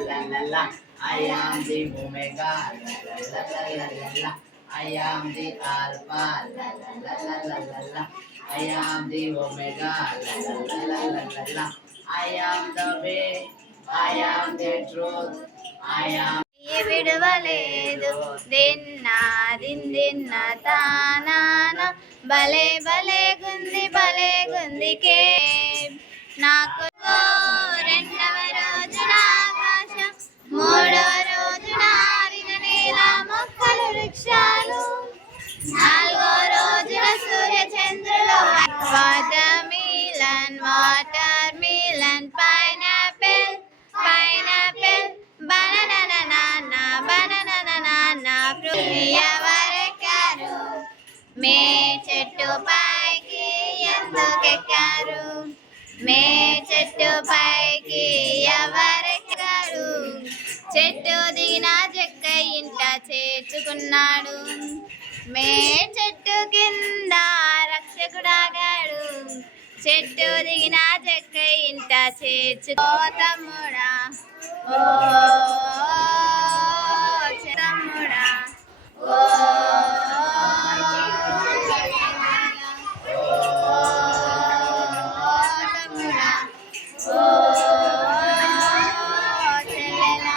la la la. I am the Omega, la la la la la la. I am the Alpha, la la la la la la la. I am the Omega, la la la la la la la. I am the way, I am the truth, I am. విడవలేదు దిన్న తానాన భలే భలే గుంది కే నాకు రెండవ రోజున ఆకాశం మూడవ రోజున ఆరిన నేల మొక్కలు వృక్షాలు నాలుగో రోజున సూర్య చంద్రులు వాటర్ మిలన్ పైనాపిల్ బనానా ఎవరెక్కారు మే చెట్టు పైకి ఎందుకెక్కారు మే చెట్టు పైకి ఎవరెక్కారు చెట్టు దిగిన చెక్క ఇంట చేర్చుకున్నాడు మే చెట్టు కింద రక్షకుడాగాడు చెట్టు దిగిన చెక్క ఇంట చేర్చుకో తమ్ముడా ఓ తమ్ముడా ఓ తమ్ముడా ఓ చెల్లెలా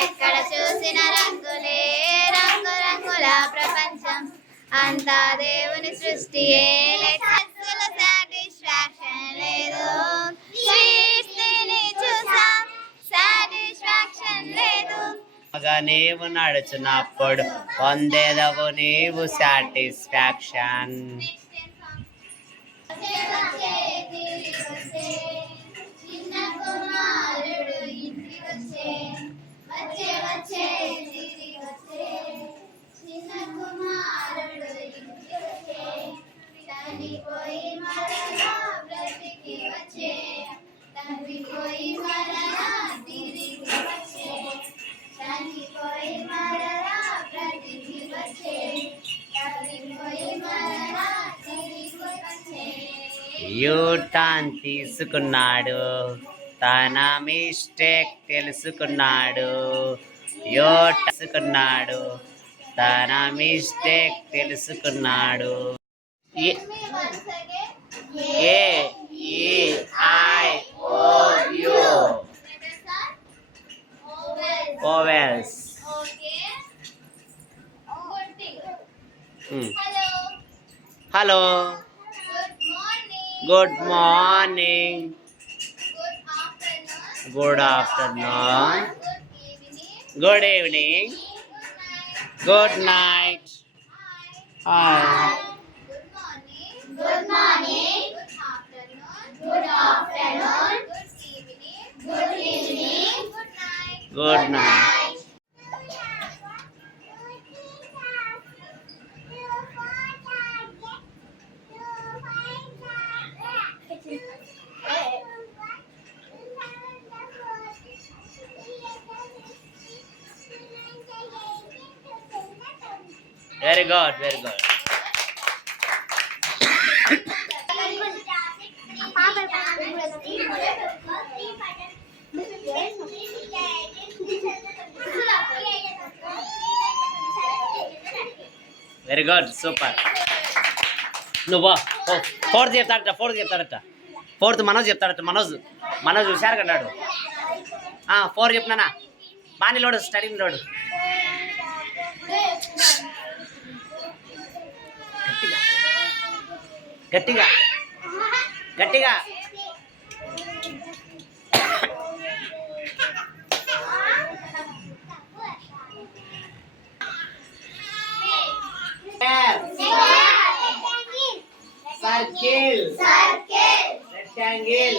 ఎక్కడ చూసిన రంగులే రంగుల ప్రపంచం అంతా దేవుని సృష్టియే సాటిస్ఫాక్షన్ లేదు సాటిస్ఫాక్షన్ లేదు నీవు నడుచున్నప్పుడు పొందేదవు నీవు సాటిస్ఫాక్షన్ యూటర్న్ తీసుకున్నాడు తన మిస్టేక్ తెలుసుకున్నాడు తీసుకున్నాడు తన మిస్టేక్ తెలుసుకున్నాడు vowels hello good morning good afternoon good evening good night hi good morning good afternoon good evening good night Very good, very good. Very good, super. నువ్వు ఫోర్త్ చెప్తాడట ఫోర్త్ మనోజ్ చెప్తాడట మనోజ్ హుషారు కన్నాడు 4 చెప్పినానా బాగా లోడు స్టడీ లోడు గట్టిగా గట్టిగా circle rectangle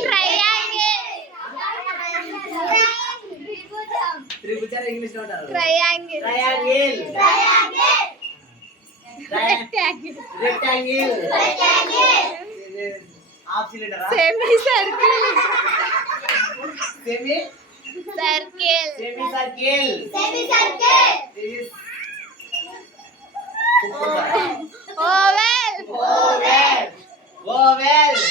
త్రిభుజం English లో అంటారు triangle rectangle half cylinder semi circle oval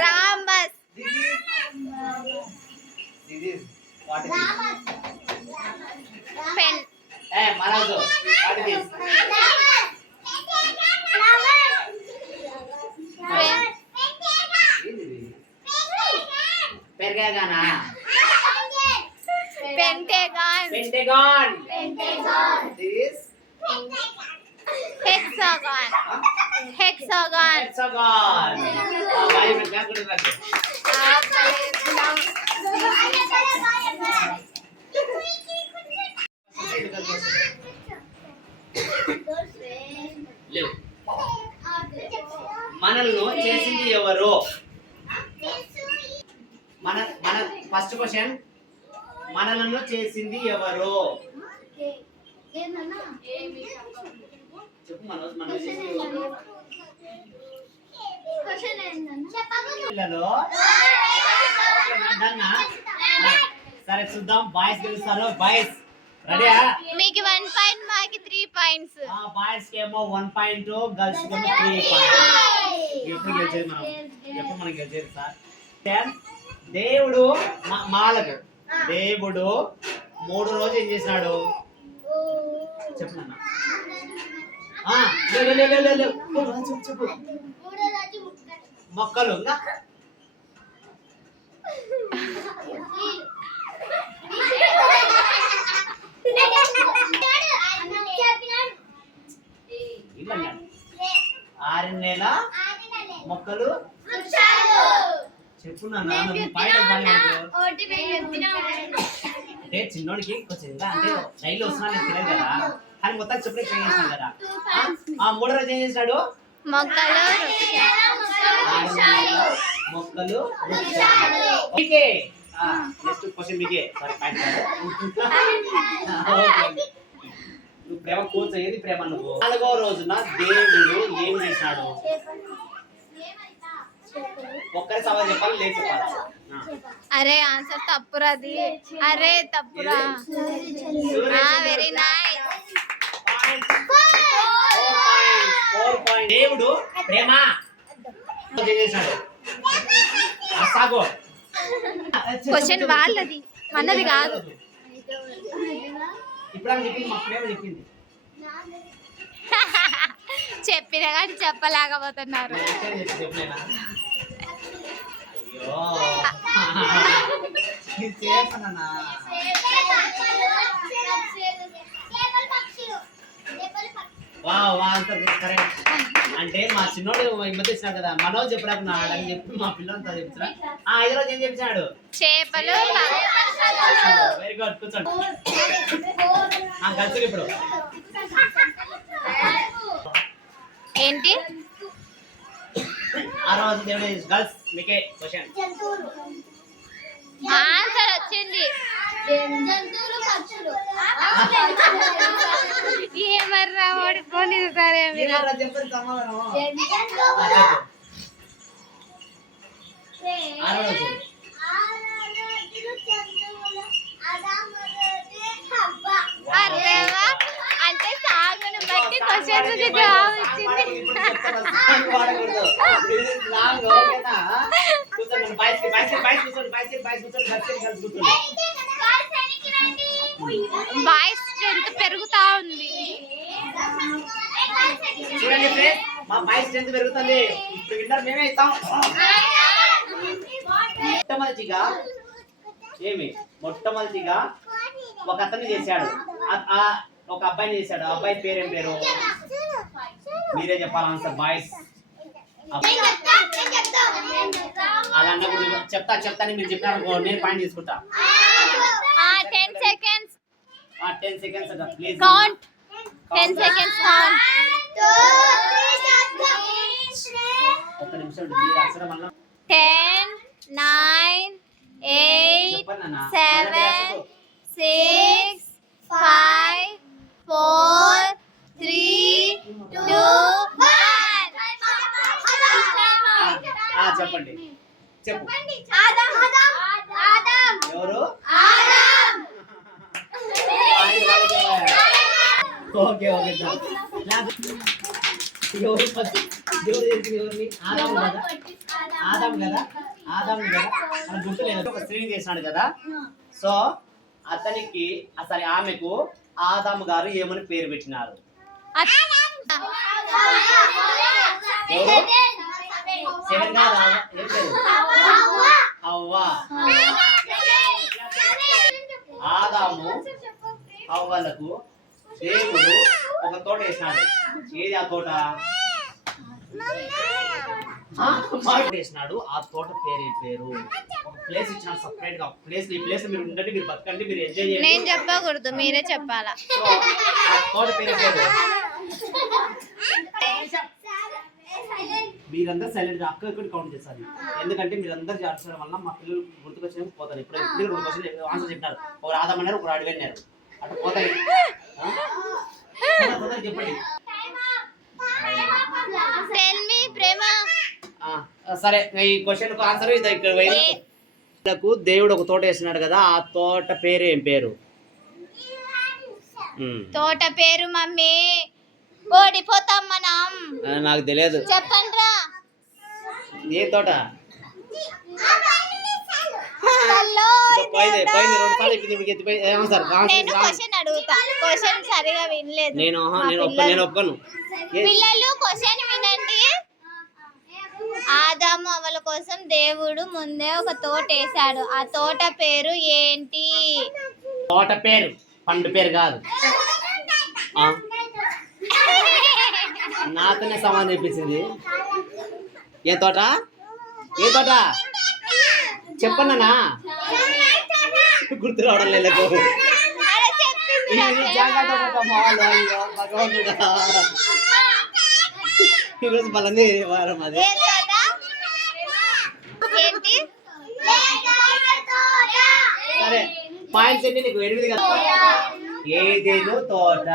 Rama what is పెన్ ఏ మరాజు వాట్ ఇస్ పెరగానా pentagon pentagon this hexagon hexagon hexagon भाई मैं क्या कर रहा है లేవు మనల్ని చేసింది ఎవరు మన మన ఫస్ట్ క్వశ్చన్ మనలను చేసింది ఎవరు చెప్పు మనోజ్ మనల్ని చేసింది ఎవరు పిల్లలు ఓకేనా డన్నా సరే చూద్దాం బాయ్స్ గెలుస్తారు బాయ్స్ రెడీయా మీకు 1 పాయింట్ మాకి 3 పాయింట్స్ బాయ్స్ కేమో 1 పాయింట్ గర్ల్స్ కేమో 3 పాయింట్ ఎప్పుడు గెలిచేది మనం ఎప్పుడు మనం గెలిచేది సార్ దేవుడు మాలకు దేవుడు 3 రోజులు ఏం చేసినాడు చెప్పు నాన్న చెప్పు మొక్కలు ఇంకా ఆరు నెల మొక్కలు చెప్పు నాన్న అంటే చిన్నోడికి కొంచెం ఇంకా అంటే శైలి వస్తున్నా నేను తెలియదు కదా కానీ మొత్తం చెప్పే ట్రై చేస్తాను కదా ఆ 3 రోజు ఏం చేశాడు మొక్కలు మొక్కలు మీకే నెక్స్ట్ క్వశ్చన్ మీకే సారీ పాయింట్ నువ్వు ప్రేమ కోచ్ ఏది ప్రేమ నువ్వు 4వ రోజున దేవుడు ఏం చేశాడు ఒక్కరి సవాల్ చెప్పాలి లేదు చెప్పాలి అరే ఆన్సర్ తప్పురాది అరే తప్పురా వెరీ నైస్ దేవుడు ప్రేమ ఏం చేశాడు సాగో క్వశ్చన్ వాళ్ళది మనది కాదు ఇప్పుడు ఆమె చెప్పింది మా ప్రేమ చెప్పింది చెప్పిన కానీ చెప్పలేకపోతున్నారు అయ్యో చేపనన్నా కరెక్ట్ అంటే మా చిన్నోడు ఈ మధ్య ఇచ్చినాడు కదా మనోజ్ చెప్పడాకున్నాడు అని చెప్పి మా పిల్లలంతా చెప్తున్నా 5వ రోజు ఏం చెప్పినాడు చేపలు వెరీ గుడ్ కూర్చోండి గల్స్ ఇప్పుడు ఏంటి 6వ రోజు దేవుడు గర్ల్స్ మీకే క్వశ్చన్ ఆన్సర్ వచ్చింది ఏమర్రా ఓడిపోలేదు సరే మీరు చెప్పండి సమాధానం 6వ రోజు అరేవా అంటే సాగును బట్టి క్వశ్చన్ జవాబు ఇచ్చింది బాయ్స్ స్ట్రెంత్ పెరుగుతా ఉంది చూడండి ఫ్రెండ్స్ మా బాయ్స్ స్ట్రెంత్ పెరుగుతుంది ఇప్పుడు విన్నర్ మేమే ఇస్తాం మొట్టమొదటిగా ఒక అతన్ని చేశాడు ఒక అబ్బాయిని చేశాడు ఆ అబ్బాయి పేరేం పేరు మీరే చెప్పాలి ఆన్సర్ బాయ్స్ అలా అన్నప్పుడు చెప్తాను మీరు చెప్పినారు నేను పాయింట్ తీసుకుంటా 10 seconds 10 seconds please count 10 seconds count ఒక్క నిమిషం మీరు అక్షరం వల్ల 10 9 8 చెప్పండి నాన్న 7 6 5 4 3 2 1 చెప్పండి చెప్పు ఎవరు ఓకే ఓకే ఎవరు ఎవరిని ఆదాం కదా ఆదాము కదా మన గుర్తు లేదు ఒక స్త్రీని చేసినాడు కదా. సో అతనికి అసలు ఆమెకు ఆదాము గారు ఏమని పేరు పెట్టినారు? హవ్వ. ఆదాము హవ్వలకు దేవుడు ఒక తోట వేసినాడు. ఏది ఆ తోట? వేసినాడు. ఆ తోట పేరు ఒక ప్లేస్ ఇచ్చినాడు సపరేట్ గా. ప్లేస్ ఈ ప్లేస్ మీరు ఉండండి, మీరు బతకండి, మీరు ఎంజాయ్ చేయండి. నేను చెప్పకూడదు, మీరే చెప్పాలా. ఆ తోట పేరు మీరందరూ సైలెంట్ గా అక్కడ కౌంట్ చేస్తారు. ఎందుకంటే మీరందరూ చేర్చడం వల్ల మా పిల్లలు గుర్తుకొచ్చిన పోతారు. ఇప్పుడు 2 క్వశ్చన్ ఆన్సర్ చెప్పినారు. ఒకరు ఆదామన్నారు, ఒకరు అడిగారు. అటు పోతాయి. చెప్పండి. సరే, ఈ క్వశ్చన్ కు ఆన్సర్ ఇది. ఇక్కడ దేవుడు ఒక తోట వేసినాడు కదా, ఆ తోట పేరు ఏం పేరు? తోట పేరు మమ్మీ ఓడిపోతాం మనం. నాకు తెలియదు, చెప్పండి రా. ఏ తోట? క్వశ్చన్ సరిగా వినలేదు. నేను ఒప్పుకోను. పిల్లలు క్వశ్చన్ వినండి. ఆదాము అవ్వల కోసం దేవుడు ముందే ఒక తోట వేసాడు. ఆ తోట పేరు ఏంటి? తోట పేరు పండు పేరు కాదు. నాతోనే సమాధానం చెప్పించింది. ఏ తోట? ఏ తోట చెప్పన్నా? గుర్తు రావడం లేదు. ఈరోజు బలంది వారం. అది సరే, పాయింట్స్ అన్ని నీకు 8 కదా. ఏదేను తోట.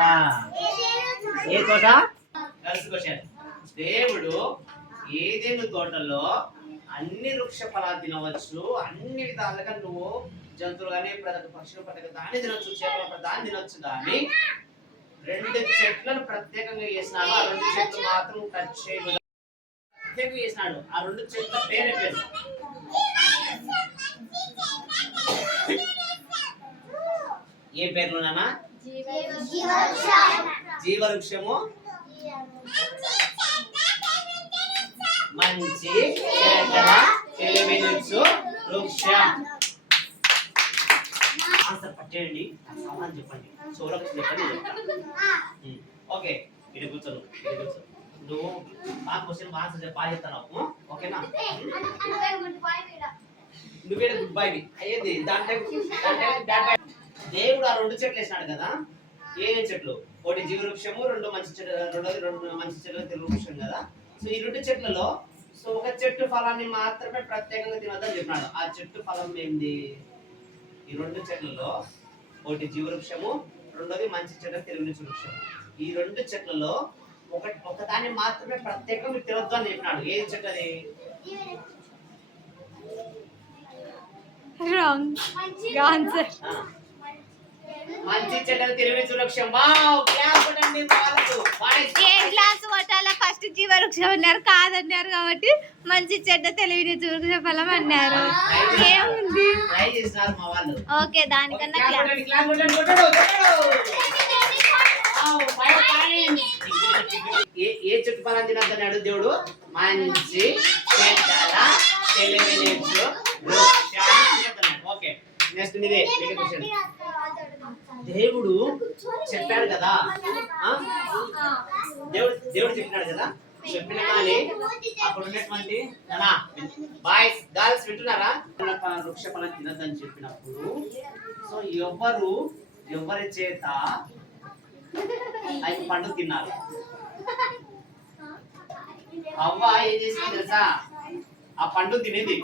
ఏ తోట? దేవుడు ఏదేను తోటలో అన్ని వృక్ష ఫలాలు తినవచ్చు. అన్ని విధాలుగా నువ్వు జంతువులు కానీ పక్షులు పట్టక దాన్ని తినొచ్చు, చేపలు దాన్ని తినొచ్చు. కానీ 2 చెట్లను ప్రత్యేకంగా చేసినాడు. ఆ 2 చెట్లు మాత్రం టచ్ చేయకూడదు ప్రత్యేకంగా చేసినాడు. ఆ 2 చెట్ల పేరే పేరు. ఏ పేర్లు నానా? జీవవృక్షము, మంచి చెడ్డల తెలివినిచ్చు వృక్షం. ఆన్సర్ పట్టేయండి, సమాధానం చెప్పండి. సోలోకి చెప్పండి. ఓకే, ఇది కూర్చోను. నువ్వు బాగా క్వశ్చన్ ఆన్సర్ చెప్పి బాగా చెప్తాను. ఓకేనా? నువ్వే గుడ్ బై అయ్యేది. దాంట్లో దేవుడు ఆ 2 చెట్లు వేసినాడు కదా. ఏ చెట్లు? ఒకటి జీవవృక్షము, 2 మంచి చెట్లు, 2 మంచి చెట్లు తెలుగు వృక్షం కదా. సో ఈ 2 చెట్లలో ఒక చెట్టు ఫలాన్ని మాత్రమే ప్రత్యేకంగా తినొద్దని చెప్పినాడు. ఆ చెట్టు ఫలం ఏంది? ఈ 2 చెట్లలో ఒకటి జీవవృక్షము, 2ది మంచి చెట్టు తెలుగు వృక్షము. ఈ 2 చెట్లలో ఒక దాన్ని మాత్రమే ప్రత్యేకంగా తినొద్దు అని చెప్పినాడు. ఏది చెట్టు అది? మంచి చెడ్డలు తెలివి వృక్షం. ఫస్ట్ జీవవృక్షం అన్నారు, కాదన్నారు కాబట్టి మంచి చెడ్డ తెలివిని వృక్ష ఫలం అన్నారు. ఏముంది? ఓకే, దానికన్నా ఏ చెట్టు ఫలం తినద్దన్నాడు దేవుడు? మంచి చెడ్డల తెలివిని వృక్షం. ఓకే, నెక్స్ట్ మీదే దేవుడు చెప్పాడు కదా. దేవుడు చెప్పినాడు కదా. చెప్పిన కానీ అప్పుడు ఉన్నటువంటి బాయ్స్ గర్ల్స్ వింటున్నారా? వృక్ష ఫలం తినద్దని చెప్పినప్పుడు సో ఎవరి చేత అది పండు తిన్నారు? అవ్వ ఏం చేసింది తెలుసా? ఆ పండు తినేది.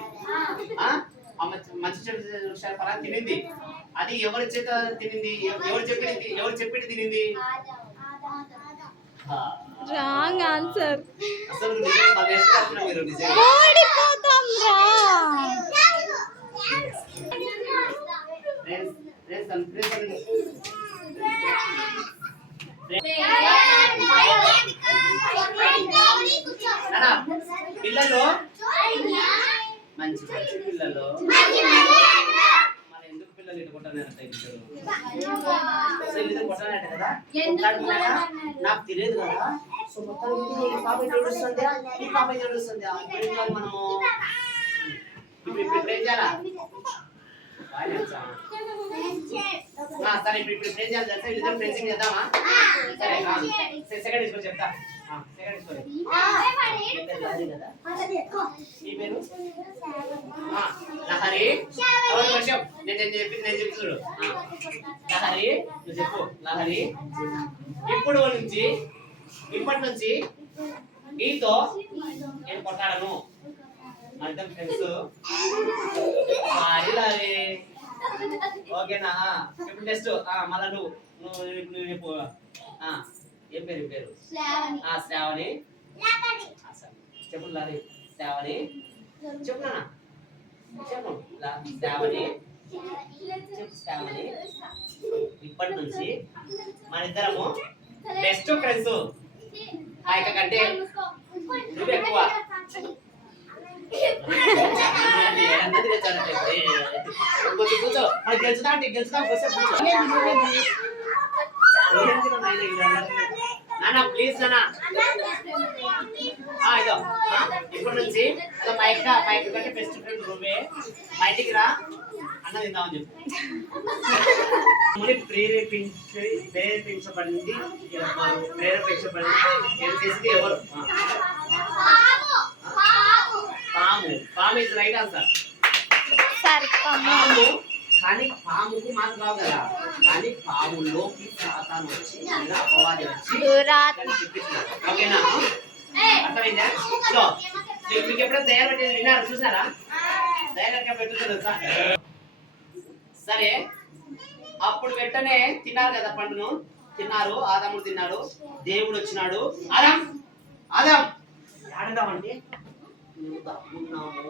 మంచి చెడు ఫలాన్ని తినింది. అది ఎవరి చేత తినింది? ఎవరు చెప్పింది తినింది? Wrong answer. అసలు మీరు పిల్లలు మంచి మంచి పిల్లలు. మన ఎందుకు పిల్లలు ఇట్టుకుంటానంట ఇద్దరు కొట్టాలంట కదా, కొట్లాడుకున్నాక నాకు తెలియదు కదా. సో మొత్తం ఈ పాప ఏడుస్తుంది, ఈ పాప ఏడుస్తుంది. మనము ఇప్పుడు ఏం చేయాలా? సరే ఇప్పుడు ఏం చేయాలి తెలుసా? ఇద్దరు ఫ్రెండ్సింగ్ చేద్దామా? సరే సెకండ్ తీసుకో చెప్తా. సెకండ్ తీసుకోండి. ఈ పేరు లహరి. వర్షం నేను చెప్పి చూడు. లహరి నువ్వు చెప్పు. లహరి ఇప్పటి నుంచి నీతో నేను కొట్టాడను. అర్థం ఫ్రెండ్స్? లహరి ఓకేనా? ఇప్పుడు నెక్స్ట్ మళ్ళా నువ్వు చెప్పు. ఏం పేరు? శ్రావణి. చెప్పు లహరి. శ్రావణి చెప్పు నాన్న. చెప్పు శ్రావణి. చెప్పు శ్రావణి. ఇప్పటి నుంచి మన ఇద్దరము బెస్ట్ ఫ్రెండ్స్. ఆ యొక్క కంటే నువ్వు ఎక్కువ. కూర్చో. మనకి గెలుచుదాం నాన్న ప్లీజ్ నాన్న. ఇదో ఇప్పటి నుంచి మైక్ కంటే బెస్ట్ ఫ్రెండ్ నువ్వే. మా ఇంటికి రా, అన్న తిందామని చెప్పు. ప్రేరేపించబడింది చేసింది ఎవరు? పాము ఇస్ రైట్ ఆన్సర్. పాము. కానీ పాముకు మాకు రావు కదా, కానీ పాములోకి సాతాను వచ్చి అపవాది వచ్చి ఓకేనా? అర్థమైందా? మీకు ఎప్పుడైనా దయ పెట్టేది విన్నారా? చూసారా? దయ పెట్టుతుందా? సరే అప్పుడు వెంటనే తిన్నారు కదా, పండును తిన్నారు. ఆదాముడు తిన్నాడు. దేవుడు వచ్చినాడు. ఆదాం ఆడదామంటే నువ్వు తప్పున్నాము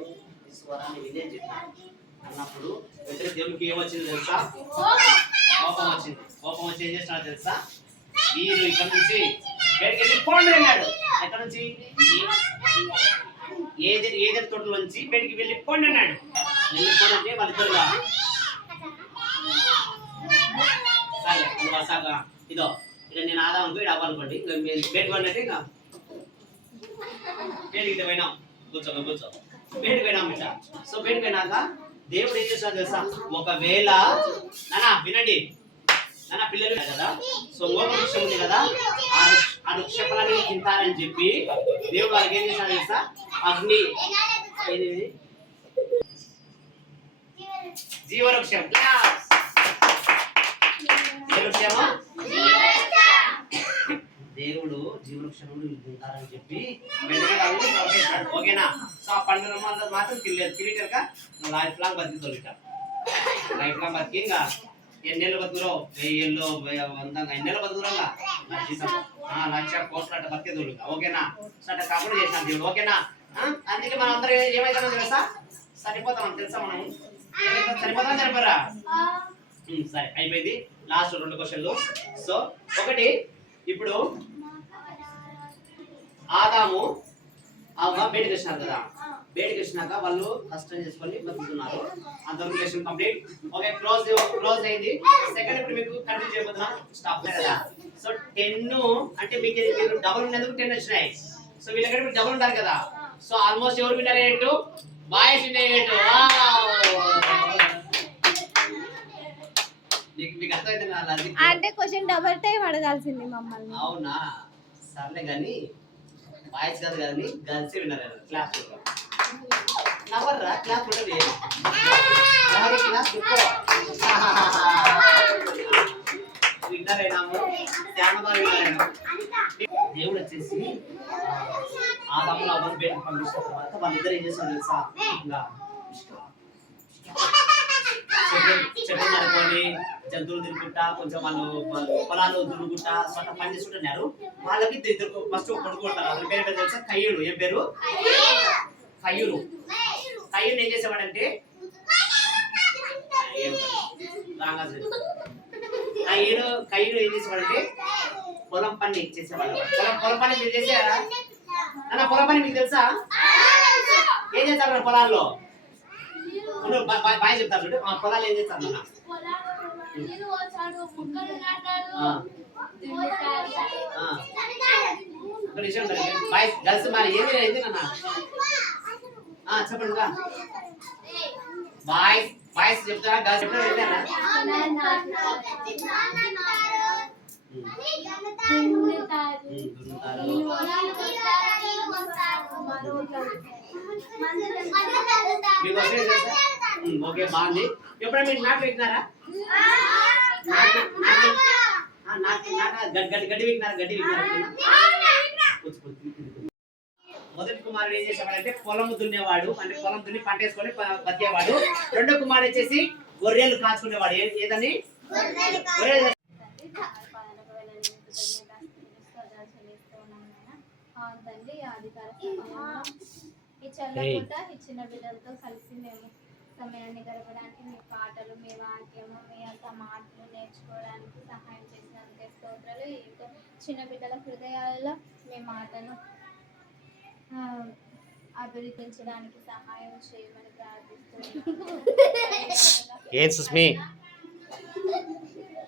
ఈ స్వరాన్ని వినే చెప్పాను అన్నప్పుడు వెంటనే దేవుడికి ఏమొచ్చింది తెలుసా? కోపం వచ్చింది. కోపం వచ్చి ఏం చేస్తున్నాడు తెలుసా? వీరు ఇక్కడ నుంచి బయటకి వెళ్ళి పోండి అన్నాడు. ఎక్కడ నుంచి? ఏదైనా తోటల నుంచి బయటికి వెళ్ళి పోండి అన్నాడు. వెళ్ళిపోనంటే వాళ్ళిద్దరుగా సరే వసాగా ఇదో ఇలా నేను ఆదాం అనుకో, ఇది అవ్వాలనుకోండి. పెట్టుకోండి ఇక బయటికి పోయినాం. కూర్చో బయటకు పోయినాం ఇట్లా. సో బయటకు పోయినాక దేవుడు ఏం చేస్తాడు తెలుసా? ఒకవేళ వినండి నాన్న, పిల్లలు కదా, సో మోగ వృక్షం ఉంది కదా, ఆ వృక్ష ఫలాన్ని తింటారని చెప్పి దేవుడు వాళ్ళకి ఏం చేస్తాడు తెలుసా? అగ్ని జీవవృక్షం దేవుడు జీవవృక్షములు తింటారని చెప్పి ఓకేనా? సో ఆ పండుగ మాత్రం తిరిగాక లైఫ్ లాంగ్ బతికి ఇంకా ఎన్నేళ్ళు బతుకురో, 1000 ఏళ్ళు, 100 ఎన్నేళ్ళు బతుకురంగా 1,00,000 కోట్ల అట్ట బతికే తోలుగా. ఓకేనా? సో అట్లా కాకుండా చేసినాం దేవుడు. ఓకేనా? అందుకే మనం అందరూ ఏమైతామో తెలుసా? సరిపోతాం తెలుసా? మనం సరిపోతాం సరిపోరా? సరే అయిపోయింది. లాస్ట్ 2 క్వశ్చన్లు. సో ఒకటి, ఇప్పుడు ఆదాము అవ్వ బయటకు వచ్చినారు కదా, బయటకు వచ్చినాక వాళ్ళు కష్టం చేసుకొని బతుకుతున్నారు. అంతవరకు లెసన్ కంప్లీట్. ఓకే, క్లోజ్ అయింది. సెకండ్ ఇప్పుడు మీకు కంటిన్యూ చేయబోతున్నా. స్టాప్ కదా. సో 10 అంటే మీరు డబుల్ ఉన్నందుకు 10 వచ్చినాయి. సో వీళ్ళకంటే మీకు డబుల్ ఉండాలి కదా. సో ఆల్మోస్ట్ ఎవరు విన్నర్ అయ్యేట్టు? బాయ్స్ విన్నర్ అయ్యేట్టు. మీకు అర్థమైంది అంటే క్వశ్చన్ డబుల్ టైం అడగాల్సింది మమ్మల్ని. అవునా? సర్లే కానీ బాయ్స్ కాదు కానీ గర్ల్స్ విన్నర్ అయ్యారు. క్లాస్ నవర్రా, క్లాస్ ఉంటుంది. క్లాస్ విన్నర్ అయినాము. దేవుడు వచ్చేసి ఆదామును అవ్వను బయటకు పంపించిన తర్వాత వాళ్ళిద్దరు ఏం చేస్తారు తెలుసా? ఇంకా చెట్లు నరుకొని జంతువులు తిరుగుకుంటా, కొంచెం వాళ్ళు పొలాలు దున్నుకుంటా సొంత పని చేసుకుంటున్నారు. వాళ్ళకి ఇద్దరు ఫస్ట్ కొడుకుంటారు. అతని పేరు తెలుసా? కయ్యూరు. ఏం పేరు? కయ్యూరు. కయ్యూరు ఏం చేసేవాడంటే కయ్యూరు ఏం చేసేవాడంటే పొలం పని చేసేవాడు. పొలం పని మీరు చేసారా? పొలం పని మీకు తెలుసా? ఏం చేస్తారు పొలాల్లో? బాయ్ చెప్తారు చూడు. పొలాలు ఏం చేస్తారు నాన్న? ఒక నిమిషం బాయ్ గర్ల్స్ మరి ఏంది ఏంది నాన్న? చెప్పండి ఇంకా. బాయ్స్ బాయ్స్ చెప్తారా గర్ల్స్ చెప్తారా ఏంటన్నా? మీకు వస్తే ఓకే బాగుంది. ఎప్పుడైనా మీరు నాటు పెట్టినారా? గడ్డి వికినారా? గడ్డి వికినారా? మొదటి కుమారుడు ఏం చేసేవాడంటే పొలము దున్నేవాడు, అంటే పొలం దున్ని పంట వేసుకొని బతికేవాడు. రెండో కుమారుడు వచ్చేసి గొర్రెలు కాచుకునేవాడు. ఏదని? గొర్రెలు. తండ్రి అధికార ఈ చల్లపూట ఇచ్చిన బిడ్డలతో కలిసి మేము సమయాన్ని గడపడానికి మీ పాటలు, మీ వాక్యము, మీ యొక్క మాటలు నేర్చుకోవడానికి సహాయం చేసినందుకే స్తోత్రాలు. ఈ యొక్క చిన్న బిడ్డల హృదయాలలో మీ మాటను అభివృద్ధించడానికి సహాయం చేయమని ప్రార్థిస్తున్నాను.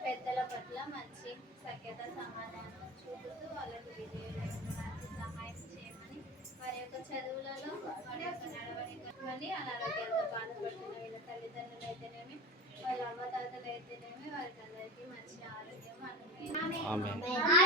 పెద్దల పట్ల మంచి సఖ్యత సమాధానం చూపుతూ వాళ్ళకు విజయడానికి సహాయం చేయమని, వారి యొక్క చదువులలో వారి యొక్క నడవడికని అనారోగ్యాలతో బాధపడుతున్న వీళ్ళ తల్లిదండ్రులు అయితేనేమి, వాళ్ళ అవ్వతాతలు అయితేనేమి, వారికి అందరికీ మంచి ఆరోగ్యం అనుభవం.